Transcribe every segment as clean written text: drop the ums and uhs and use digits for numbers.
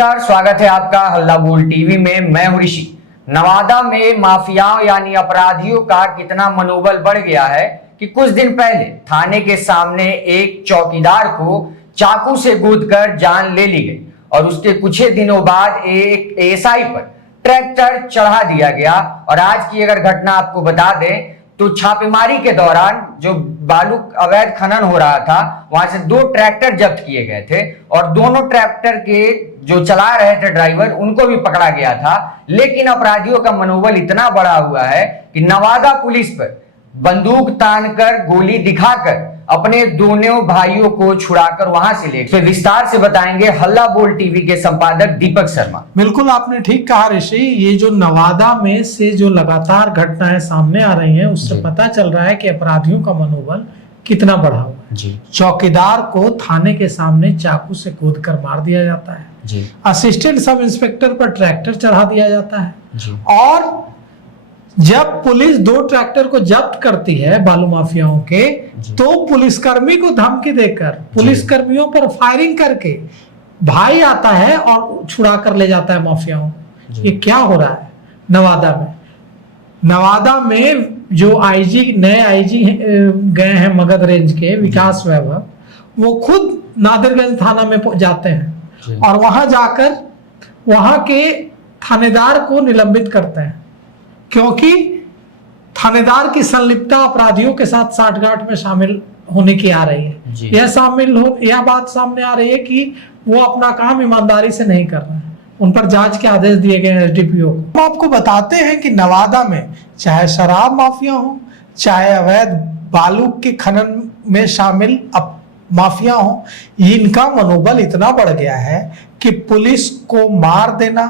नमस्कार, स्वागत है आपका हल्ला बोल टीवी में। मैं हूं ऋषि। नवादा में माफियाओं यानी अपराधियों का कितना मनोबल बढ़ गया है कि कुछ दिन पहले थाने के सामने एक चौकीदार को चाकू से गूंथकर जान ले ली गई और उसके कुछ ही दिनों बाद एक एएसआई पर ट्रैक्टर चढ़ा दिया गया। और आज की अगर घटना आपको बता दें तो छापेमारी के दौरान जो बालू अवैध खनन हो रहा था वहां से 2 ट्रैक्टर जब्त किए गए थे और दोनों ट्रैक्टर के जो चला रहे थे ड्राइवर उनको भी पकड़ा गया था। लेकिन अपराधियों का मनोबल इतना बढ़ा हुआ है कि नवादा पुलिस पर बंदूक तानकर गोली दिखाकर अपने दोनों भाइयों को छुड़ाकर वहां से ले गए। विस्तार से बताएंगे हल्ला बोल टीवी के संपादक दीपक शर्मा। बिल्कुल आपने ठीक कहा ऋषि। ये जो नवादा में से जो लगातार घटनाएं सामने आ रही हैं उससे पता चल रहा है कि अपराधियों का मनोबल कितना बढ़ा हुआ है। चौकीदार को थाने के सामने चाकू से कूदकर मार दिया जाता है। असिस्टेंट सब इंस्पेक्टर पर ट्रैक्टर चढ़ा दिया जाता है। और जब पुलिस 2 ट्रैक्टर को जब्त करती है बालू माफियाओं के, तो पुलिसकर्मी को धमकी देकर पुलिसकर्मियों पर फायरिंग करके भाई आता है और छुड़ा कर ले जाता है माफियाओं। ये क्या हो रहा है नवादा में? नवादा में जो आईजी नए आईजी गए हैं मगध रेंज के विकास वैभव, वो खुद नादिरगंज थाना में जाते हैं और वहां जाकर वहां के थानेदार को निलंबित करते हैं, क्योंकि थानेदार की संलिप्तता अपराधियों के साथ साठगांठ में शामिल होने की आ रही है। यह बात सामने आ रही है कि वो अपना काम ईमानदारी से नहीं कर रहे हैं। उन पर जांच के आदेश दिए गए हैं एसडीपीओ को। हम आपको बताते हैं कि नवादा में चाहे शराब माफिया हो, चाहे अवैध बालू के खनन में शामिल माफिया हो, इनका मनोबल इतना बढ़ गया है कि पुलिस को मार देना,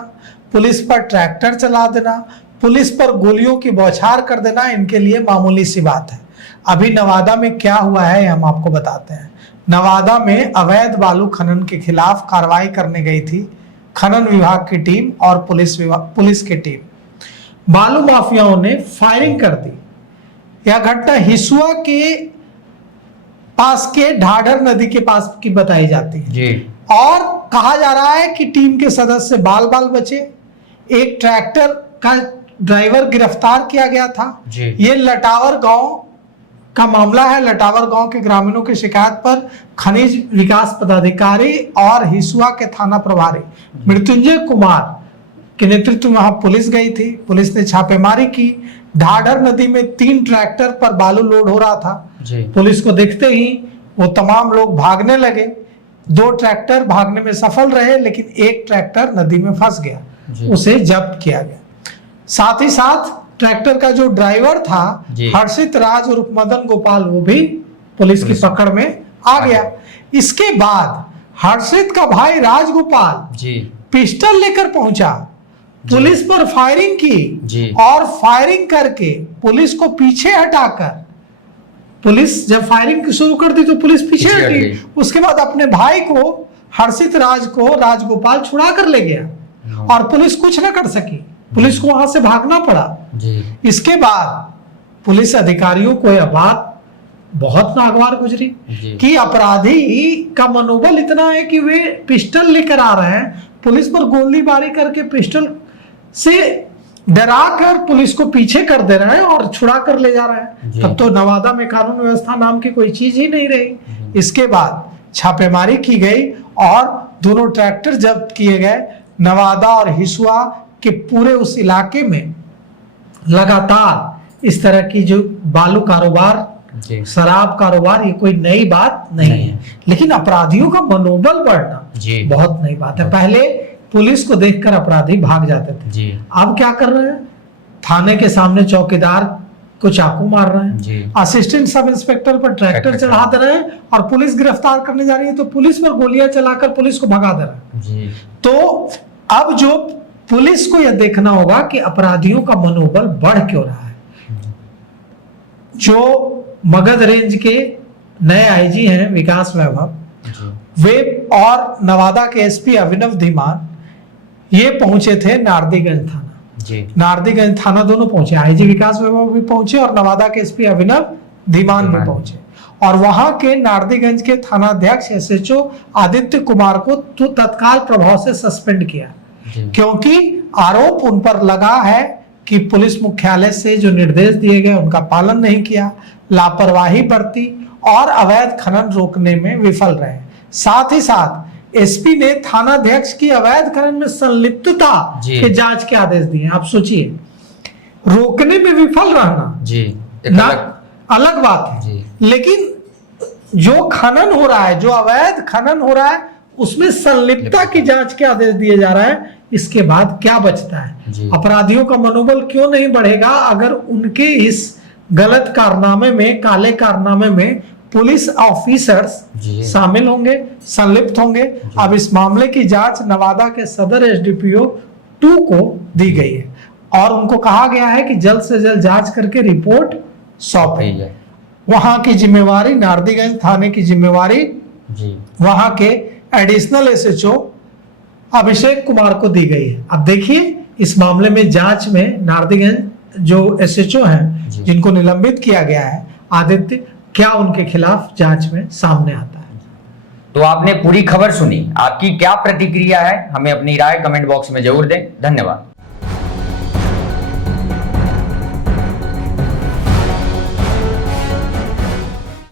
पुलिस पर ट्रैक्टर चला देना, पुलिस पर गोलियों की बौछार कर देना इनके लिए मामूली सी बात है। अभी नवादा में क्या हुआ है हम आपको बताते हैं। नवादा में अवैध बालू खनन के खिलाफ कार्रवाई करने गई थी खनन विभाग की टीम और पुलिस की टीम। बालू माफियाओं ने फायरिंग कर दी। यह घटना हिसुआ के पास के ढाढर नदी के पास की बताई जाती है जी। और कहा जा रहा है कि टीम के सदस्य बाल बचे। एक ट्रैक्टर का ड्राइवर गिरफ्तार किया गया था। ये लटावर गांव का मामला है। लटावर गांव के ग्रामीणों की शिकायत पर खनिज विकास पदाधिकारी और हिसुआ के थाना प्रभारी मृत्युंजय कुमार के नेतृत्व में वहां पुलिस गई थी। पुलिस ने छापेमारी की। ढाढर नदी में 3 ट्रैक्टर पर बालू लोड हो रहा था। पुलिस को देखते ही वो तमाम लोग भागने लगे। 2 ट्रैक्टर भागने में सफल रहे, लेकिन एक ट्रैक्टर नदी में फंस गया, उसे जब्त किया गया। साथ ही साथ ट्रैक्टर का जो ड्राइवर था हर्षित राज और मदन गोपाल, वो भी पुलिस की पकड़ में आ गया। इसके बाद हर्षित का भाई राजगोपाल पिस्टल लेकर पहुंचा, पुलिस पर फायरिंग की और फायरिंग करके पुलिस को पीछे हटाकर, पुलिस जब फायरिंग शुरू कर दी तो पुलिस पीछे हटी। उसके बाद अपने भाई को हर्षित राज को राजगोपाल छुड़ा कर ले गया और पुलिस कुछ न कर सकी। पुलिस को वहां से भागना पड़ा। इसके बाद पुलिस अधिकारियों को यह बात बहुत नागवार गुजरी कि अपराधी का मनोबल इतना है कि वे पिस्टल लेकर आ रहे हैं, पुलिस पर गोलीबारी करके पिस्टल से डरा कर पुलिस को पीछे कर दे रहे हैं और छुड़ा कर ले जा रहे हैं। तब तो नवादा में कानून व्यवस्था नाम की कोई चीज ही नहीं रही। इसके बाद छापेमारी की गई और दोनों ट्रैक्टर जब्त किए गए। नवादा और हिसुआ कि पूरे उस इलाके में लगातार इस तरह की जो बालू कारोबार, शराब कारोबार, ये कोई नई बात नहीं है, लेकिन अपराधियों का मनोबल बढ़ना बहुत नई बात है। पहले पुलिस को देखकर अपराधी भाग जाते थे, अब क्या कर रहे हैं? थाने के सामने चौकीदार को चाकू मार रहे हैं, असिस्टेंट सब इंस्पेक्टर पर ट्रैक्टर चढ़ा दे रहे हैं और पुलिस गिरफ्तार करने जा रही है तो पुलिस पर गोलियां चलाकर पुलिस को भगा दे रहे हैं। तो अब जो पुलिस को यह देखना होगा कि अपराधियों का मनोबल बढ़ क्यों रहा है। जो मगध रेंज के नए आईजी हैं विकास वैभव, वे और नवादा के एसपी अभिनव धीमान, ये पहुंचे थे नारदीगंज थाना। नारदीगंज थाना दोनों पहुंचे, आईजी विकास वैभव भी पहुंचे और नवादा के एसपी अभिनव धीमान भी पहुंचे। और वहां के नारदीगंज के थानाध्यक्ष एसएचओ आदित्य कुमार को तो तत्काल प्रभाव से सस्पेंड किया, क्योंकि आरोप उन पर लगा है कि पुलिस मुख्यालय से जो निर्देश दिए गए उनका पालन नहीं किया, लापरवाही बरती और अवैध खनन रोकने में विफल रहे। साथ ही साथ एसपी ने थानाध्यक्ष की अवैध खनन में संलिप्तता के जांच के आदेश दिए। आप सोचिए, रोकने में विफल रहना जी ना अलग बात है, लेकिन जो खनन हो रहा है, जो अवैध खनन हो रहा है, उसमें संलिप्तता की जांच के आदेश दिए जा रहा है। इसके बाद क्या बचता है? अपराधियों का मनोबल क्यों नहीं बढ़ेगा अगर उनके इस गलत कारनामे में, काले कारनामे में पुलिस ऑफिसर्स शामिल होंगे, संलिप्त होंगे। अब इस मामले की जांच नवादा के सदर एसडीपीओ 2 को दी गई है और उनको कहा गया है कि जल्द से जल्द जांच करके रिपोर्ट सौंपे। वहां की जिम्मेवारी, नारदीगंज थाने की जिम्मेवारी वहां के एडिशनल एसएचओ अभिषेक कुमार को दी गई है। अब देखिए इस मामले में जांच में नारदीगंज जो एसएचओ हैं जिनको निलंबित किया गया है, आदित्य, क्या उनके खिलाफ जांच में सामने आता है। तो आपने पूरी खबर सुनी, आपकी क्या प्रतिक्रिया है हमें अपनी राय कमेंट बॉक्स में जरूर दें। धन्यवाद।